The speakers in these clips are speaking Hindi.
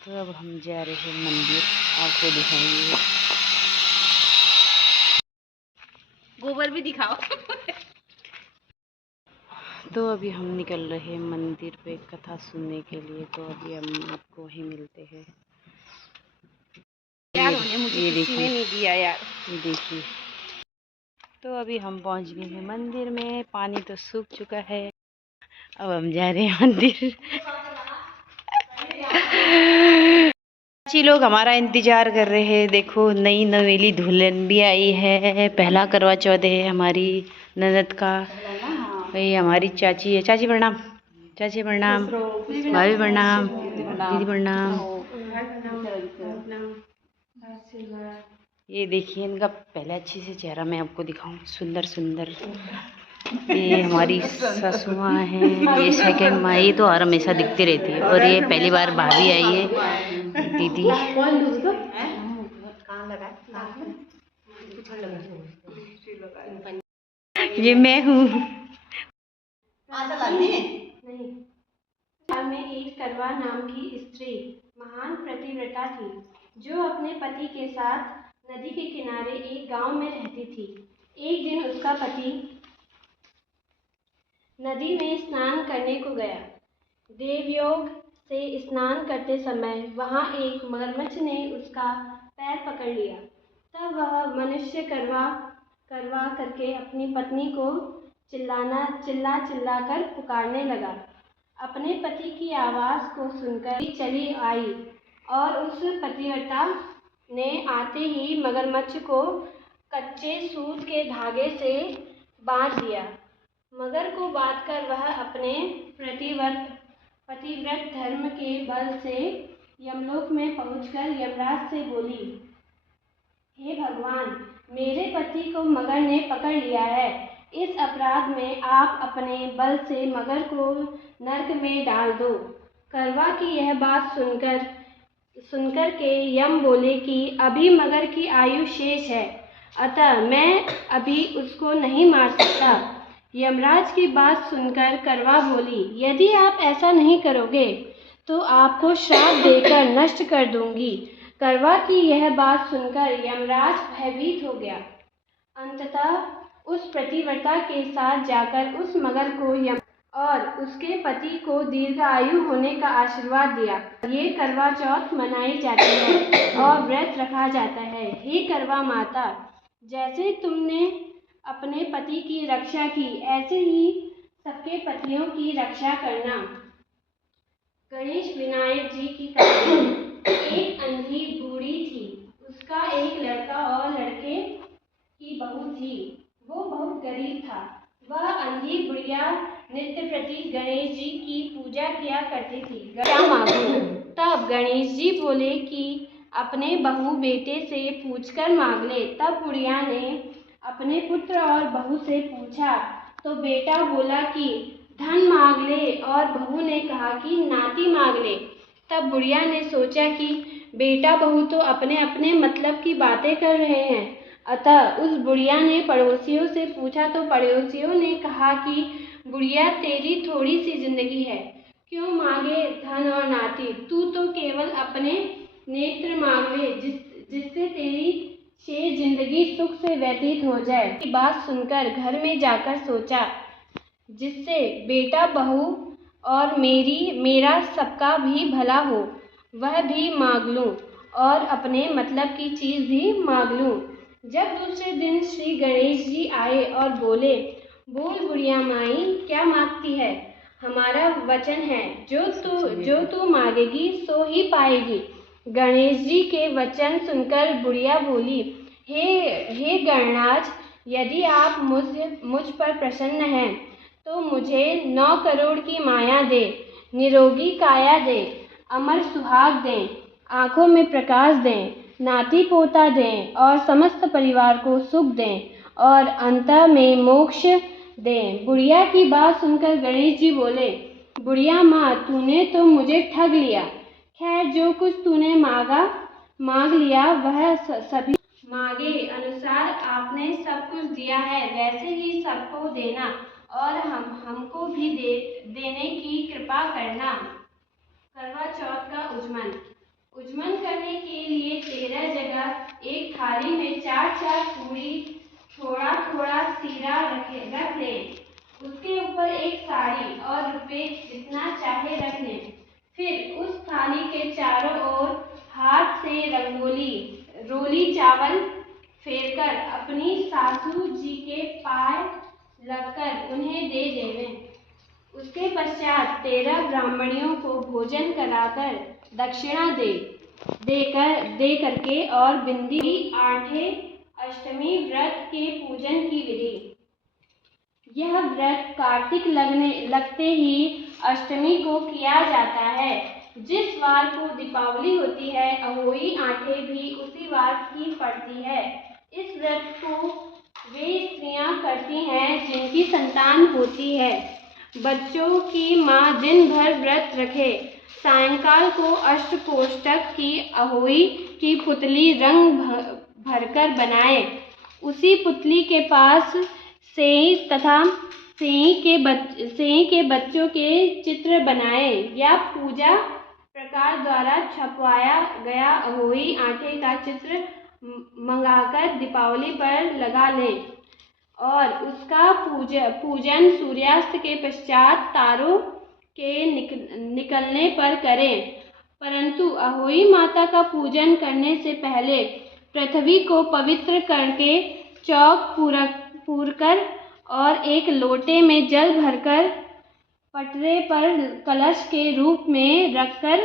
तो अब हम जा रहे हैं मंदिर, आपको दिखाएंगे। गोबर भी दिखाओ। तो अभी हम निकल रहे हैं मंदिर पे कथा सुनने के लिए। तो अभी हम आपको वहीं मिलते हैं। यार मुझे ये किसी ने नहीं दिया यार। देखिए, तो अभी हम पहुंच गए हैं मंदिर में। पानी तो सूख चुका है। अब हम जा रहे हैं मंदिर। चाची लोग हमारा इंतजार कर रहे हैं। देखो, नई नवेली दुल्हन भी आई है। पहला करवा चौथ है हमारी ननद का। भाई हमारी चाची है। चाची प्रणाम। चाची प्रणाम। भाभी प्रणाम। दीदी प्रणाम। ये देखिए इनका पहले अच्छे से चेहरा मैं आपको दिखाऊं। सुंदर सुंदर। ये हमारी ससु माँ है। ये सेकंड माँ। ये तो हर हमेशा दिखती रहती है। और ये पहली बार भाभी आई है, दीदी। ये मैं हूँ। में एक करवा नाम की स्त्री महान पतिव्रता थी, जो अपने पति के साथ नदी के किनारे एक गांव में रहती थी। एक दिन उसका पति नदी में स्नान करने को गया। देवयोग से स्नान करते समय वहां एक मगरमच्छ ने उसका पैर पकड़ लिया। तब वह मनुष्य करवा करवा करके अपनी पत्नी को चिल्ला कर पुकारने लगा। अपने पति की आवाज़ को सुनकर चली आई और उस पतिव्रता ने आते ही मगरमच्छ को कच्चे सूत के धागे से बांध दिया। मगर को बांधकर वह अपने पतिव्रत धर्म के बल से यमलोक में पहुंचकर यमराज से बोली, हे भगवान, मेरे पति को मगर ने पकड़ लिया है। इस अपराध में आप अपने बल से मगर को नरक में डाल दो। करवा की यह बात सुनकर के यम बोले कि अभी मगर की आयु शेष है, अतः मैं अभी उसको नहीं मार सकता। यमराज की बात सुनकर करवा बोली, यदि आप ऐसा नहीं करोगे तो आपको श्राप देकर नष्ट कर दूंगी। करवा की यह बात सुनकर यमराज भयभीत हो गया। अंततः उस पतिव्रता के साथ जाकर उस मगर को और उसके पति को दीर्घायु होने का आशीर्वाद दिया। ये करवा चौथ मनाई जाती है और व्रत रखा जाता है। हे करवा माता, जैसे तुमने अपने पति की रक्षा की, ऐसे ही सबके पतियों की रक्षा करना। गणेश विनायक जी की कहानी। एक अंधी बूढ़ी थी। उसका एक लड़का और लड़के की बहू थी। वो बहुत गरीब था। वह अंधी बुढ़िया नित्य प्रति गणेश जी की पूजा किया करती थी। क्या मांगू? तब गणेश जी बोले कि अपने बहू बेटे से पूछकर मांग ले। तब बुढ़िया ने अपने पुत्र और बहू से पूछा तो बेटा बोला कि धन मांग ले और बहू ने कहा कि नाती मांग ले। तब बुढ़िया ने सोचा कि बेटा बहू तो अपने अपने मतलब की बातें कर रहे हैं, अतः उस बुढ़िया ने पड़ोसियों से पूछा तो पड़ोसियों ने कहा कि बुढ़िया, तेरी थोड़ी सी जिंदगी है, क्यों मांगे धन और नाती? तू तो केवल अपने नेत्र मांग ले, जिससे तेरी शेष जिंदगी सुख से व्यतीत हो जाए। बात सुनकर घर में जाकर सोचा, जिससे बेटा बहू और मेरा सबका भी भला हो, वह भी मांग लूं और अपने मतलब की चीज़ भी मांग लूं। जब दूसरे दिन श्री गणेश जी आए और बोले, बोल बुढ़िया माई, क्या मांगती है? हमारा वचन है, जो तू मांगेगी सो ही पाएगी। गणेश जी के वचन सुनकर बुढ़िया बोली, हे गणराज, यदि आप मुझ पर प्रसन्न हैं तो मुझे 9 करोड़ की माया दे, निरोगी काया दे, अमर सुहाग दें, आंखों में प्रकाश दें, नाती पोता दें और समस्त परिवार को सुख दें और अंत में मोक्ष दें। बुढ़िया की बात सुनकर गणेश जी बोले, बुढ़िया माँ, तूने तो मुझे ठग लिया। खैर, जो कुछ तूने मांग लिया वह सभी मांगे अनुसार आपने सब कुछ दिया है, वैसे ही सबको देना और हमको भी देने की कृपा करना। करवा चौथ का उज्जमन। थाली में 4-4 पूरी, थोड़ा थोड़ा सीरा रख लें। उसके ऊपर एक साड़ी और रुपए जितना चाहे रख लें। फिर उस थाली के चारों ओर हाथ से रोली चावल फेरकर अपनी सासू जी के पाय लगकर उन्हें दे देवें। उसके पश्चात 13 ब्राह्मणियों को भोजन कराकर दक्षिणा दे करके और बिंदी आठे अष्टमी व्रत के पूजन की विधि। यह व्रत कार्तिक लगते ही अष्टमी को किया जाता है। जिस वार को दीपावली होती है, अहोई आठे भी उसी वार की पड़ती है। इस व्रत को वे स्त्रियां करती हैं जिनकी संतान होती है। बच्चों की माँ दिन भर व्रत रखे, सायंकाल को अष्टकोष्ठक की अहोई की पुतली रंग भरकर बनाए। उसी पुतली के पास सेई तथा सेई के बच्चों के चित्र बनाए या पूजा प्रकार द्वारा छपवाया गया अहोई आटे का चित्र मंगाकर दीपावली पर लगा लें और उसका पूजन सूर्यास्त के पश्चात तारों के निकलने पर करें। परंतु अहोई माता का पूजन करने से पहले पृथ्वी को पवित्र करके चौक पूरकर और एक लोटे में जल भरकर पटरे पर कलश के रूप में रखकर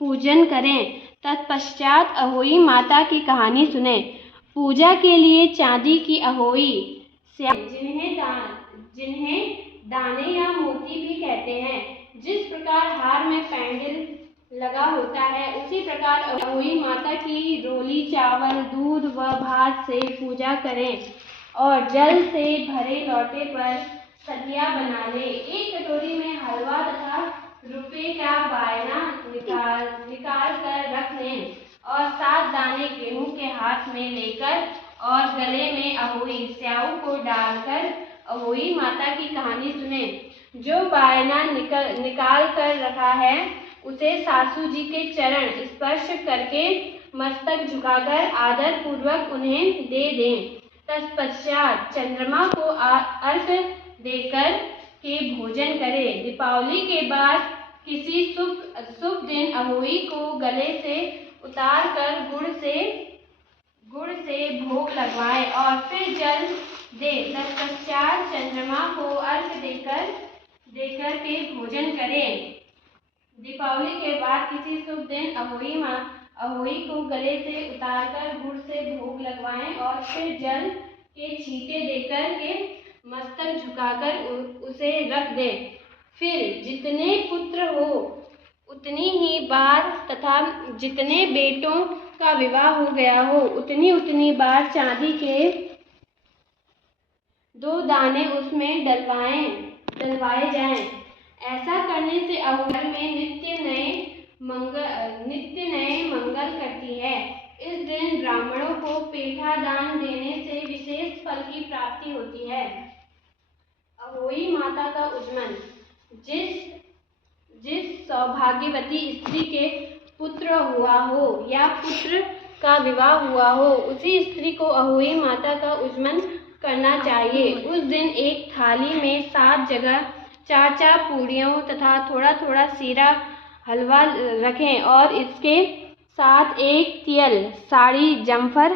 पूजन करें। तत्पश्चात अहोई माता की कहानी सुने। पूजा के लिए चांदी की अहोई, जिन्हें दाने या मोती भी कहते हैं, जिस प्रकार हार में पैंडल लगा होता है, उसी प्रकार अहोई माता की रोली चावल, दूध व भात से पूजा करें और जल से भरे लोटे पर सतिया बना ले। एक कटोरी में हलवा तथा रुपए का बायना निकाल कर रख लें और 7 दाने गेहूं के हाथ में लेकर और गले में अहोई स्याऊ को डालकर अहोई माता की कहानी सुने। जो बायना निकाल कर रखा है, उसे सासू जी के चरण स्पर्श करके मस्तक झुकाकर आदर पूर्वक उन्हें दे दें। तत्पश्चात चंद्रमा को अर्घ्य देकर के भोजन करें। दीपावली के बाद किसी शुभ दिन अहोई को गले से उतार कर गुड़ से भोग लगवाएं और फिर जल दे। तत्पश्चात चंद्रमा को अर्घ्य देकर के भोजन करें। दीपावली के बाद किसी शुभ दिन अहोई को गले से उतारकर गुड़ से भोग लगवाएं और फिर जल के छींटे देकर के मस्तक झुकाकर उसे रख दें। फिर जितने पुत्र हो उतनी ही बार तथा जितने बेटों का विवाह हो गया हो उतनी बार चांदी के 2 दाने उसमें डलवाए जाएं। ऐसा करने से अहोई में नित्य नए मंगल करती है। इस दिन ब्राह्मणों को पेठा दान देने से विशेष फल की प्राप्ति होती है। अहोई माता का उद्मन। जिस सौभाग्यवती स्त्री के पुत्र हुआ हो या पुत्र का विवाह हुआ हो, उसी स्त्री को अहोई माता का उद्मन करना चाहिए। उस दिन एक थाली में 7 जगह 4-4 पूड़ियों तथा थोड़ा सीरा हलवा रखें और इसके साथ एक तियल, साड़ी, जमफर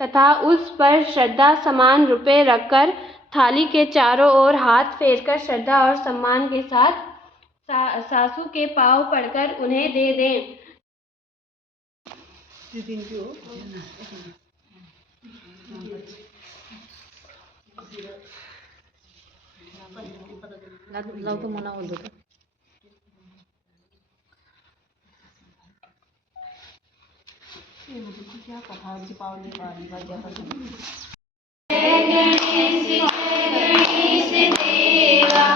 तथा उस पर श्रद्धा समान रुपए रखकर थाली के चारों ओर हाथ फेरकर श्रद्धा और सम्मान के साथ सासू के पांव पड़कर उन्हें दे दें। लावतो मना बोलतो क्या कथा दीपावली देवा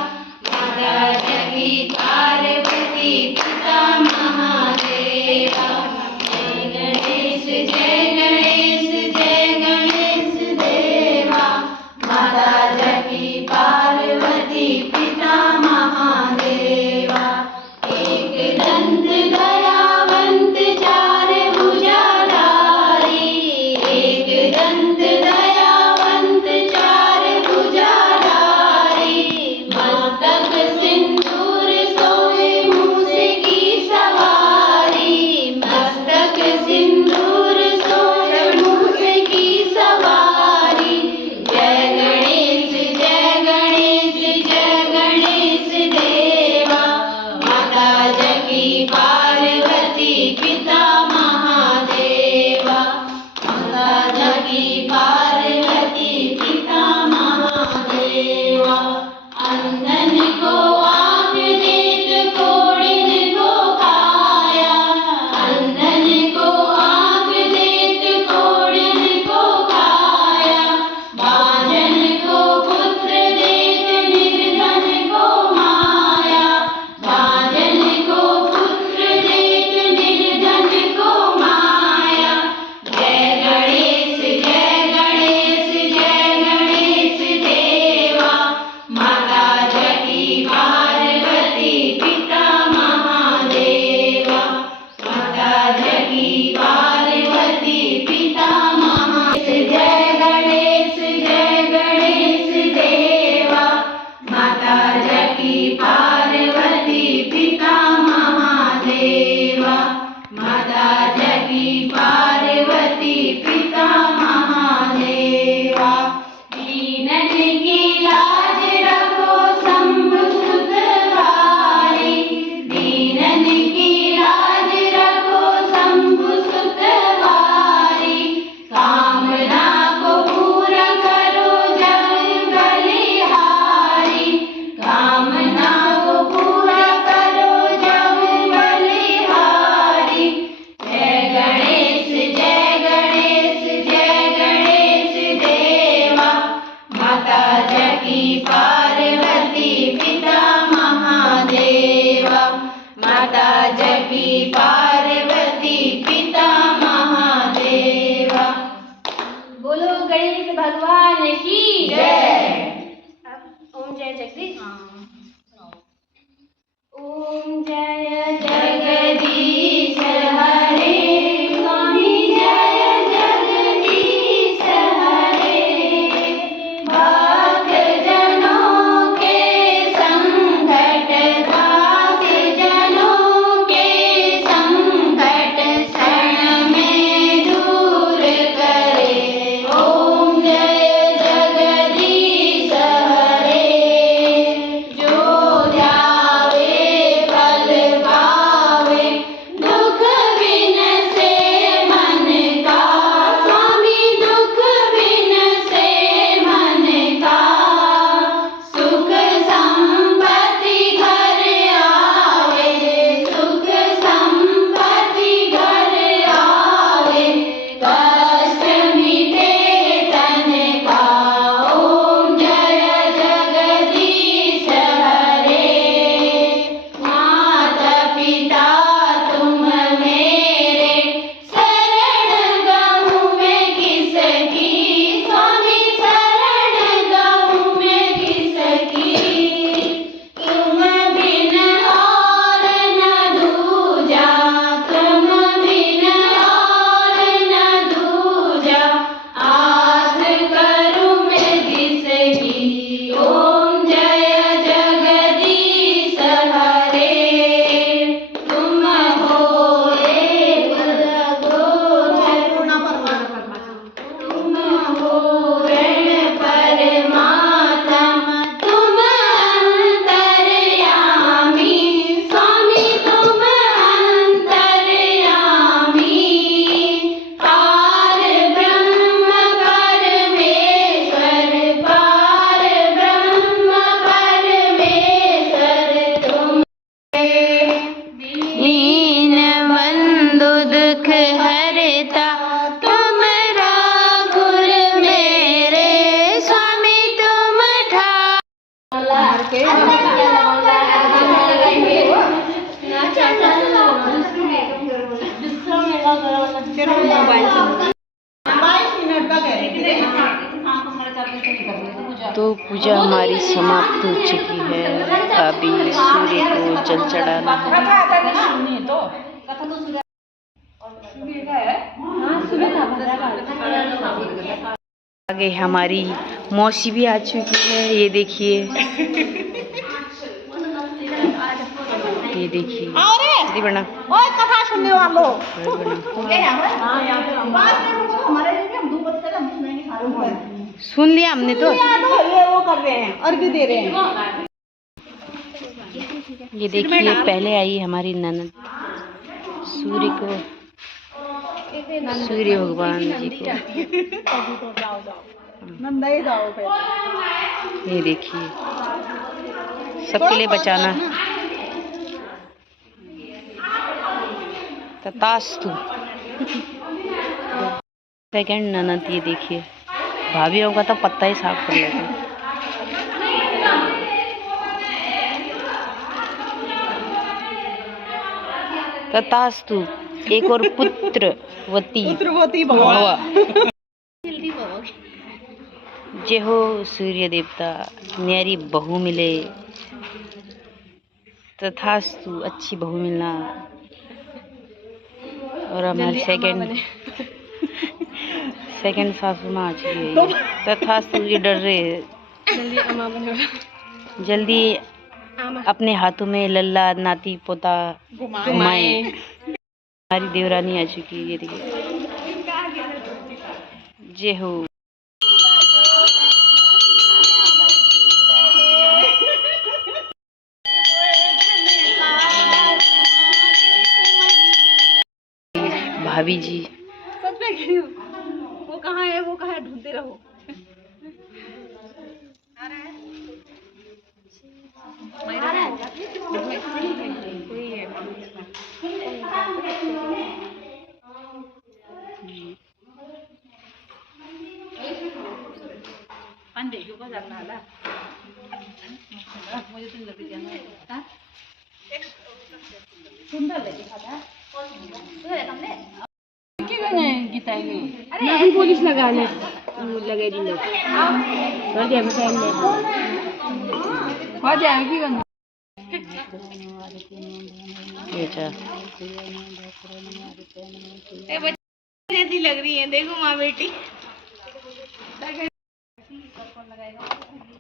माता जगी पार्वती पिता महादेवा। जय गणेश देवा माता जगी पार्वती पिता महादेवा। एक दंत दयावंत 4 भुजाधारी, जगी पार्वती पिता महादेवा, माता जगी पार्वती पिता महादेवा। अंधन को आँख देत कोढ़िन को काया, अंधन को आँख देत कोढ़िन को काया। बांझन को पुत्र देत निर्धन को माया, बांझन को पुत्र देत निर्धन को माया। जय गणेश जय गणेश जय गणेश देवा, माता जगी पार्वती पिता महादेवा, माता जगी पार्वती पिता महादेव। जय गणेश देवा, माता जगी पार्वती पिता महादेवा, माता जगी पार्वती पिता महादेवा। दीनन की लाज रखो शंभु सुत वारी, दीनन की लाज रखो शंभु सुत वारी। कामना को पूरा करो जग बलिहारी, कामना को पूरा करो जग बलिहारी। जय गणेश देवा, माता जगी पार्वती पिता महादेवा, माता जगी पार्वती पिता महादेवा। बोलो गणेश भगवान की जय। ओम जय जगदीश। ओम जय जगदीश हरे, स्वामी जय जगदीश हरे। भक्त जनों के संकट, दास जनों के संकट क्षण में दूर करे। ओम जय जगदीश हरे। जो ध्यावे फल पावे, दुख बिन से मन का, स्वामी दुख बिन से मन का। सुख संपत्ति घर आवे, सुख संपत्ति घर आवे। कष्ट मिटे तन का। ओम जय जगदीश हरे। माता पिता तुम मेरे, शरण गहूँ मैं किसकी, स्वामी शरण गहूँ मैं किसकी। तुम बिन और न दूजा, तुम बिन और न दूजा। आस करूँ मैं जिसकी। ओम जय जगदीश हरे। तुम हो एक गोचर, तुम हो रण परमात्मा, तुम अंतर्यामी, स्वामी तुम अंतर्यामी। पार ब्रह्म परमेश्वर, पार ब्रह्म परमेश्वर तुम। दीन बंधु दुख हरता तुम ठाकुर मेरे, स्वामी तुम तो पूजा हमारी समाप्त हो चुकी है। अभी सूर्य को जल चढ़ाना है। आगे हमारी मौसी भी आ चुकी है। ये देखिए, ये देखिए दीदी बना कथा सुनने वालों। सुन लिया हमने तो। ये वो कर रहे हैं, अर्घ्य दे रहे हैं। ये देखिए पहले आई हमारी ननद सूर्य को, सूर्य भगवान जी को। ये देखिए सबके लिए बचाना। तथास्तु। सेकंड ननद, ये देखिए भाभीयों का तो पत्ता ही साफ कर लेते हैं। तथास्तु। एक और पुत्रवती भव। जय हो सूर्य देवता, न्यारी बहू मिले। तथास्तु, अच्छी बहू मिलना। और हमारे सेकंड सासू माँ आ चुकी है। तथास्तु, ये डर रहे हैं। जल्दी अपने हाथों में लल्ला नाती पोता घुमाए। हमारी देवरानी आ चुकी है, ये देखिए। जय हो। भाभी जी सच में कह रही हूँ, वो कहाँ है, वो कहाँ है, ढूंढते रहो। सुंदर लगे अरे पुलिस लगाने लगे दिन जैसी लग रही है, देखो माँ बेटी।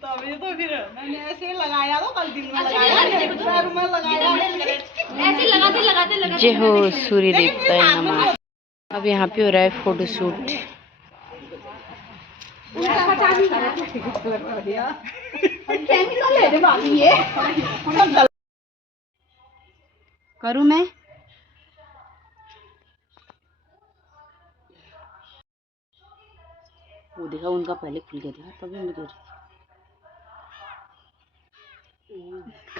तभी तो फिर मैंने ऐसे लगाया, तो कल दिन में लगाया, पैर में लगाया, ऐसे लगाते जय हो सूर्य देवता नमः। अब यहाँ पे हो रहा है फोटो शूट। करूँ मैं? वो देखा उनका पहले खुल गया था, तभी मैं दे रही थी।